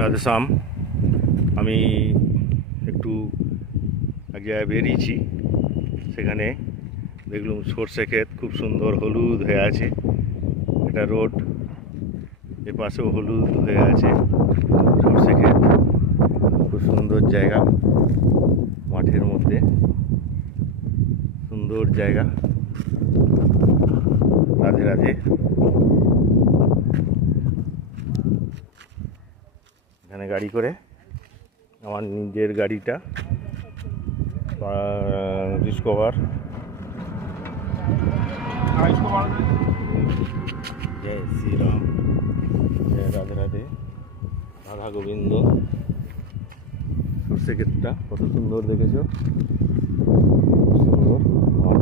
রাধেশ্যাম। আমি একটু এক জায়গায় বেরিয়েছি, সেখানে দেখলাম সর্ষে ক্ষেত খুব সুন্দর হলুদ হয়ে আছে। এটা রোড, এপাশেও হলুদ হয়ে আছে সর্ষে ক্ষেত। খুব সুন্দর জায়গা, মাঠের মধ্যে সুন্দর জায়গা। রাধে রাধে। এখানে গাড়ি করে, আমার নিজের গাড়িটা ডিসকভার। জয় শ্রীরাম, জয় রাধে রাধে, রাধা গোবিন্দ। সর্ষে ক্ষেতটা কত সুন্দর দেখেছো, সুন্দর মাঠ।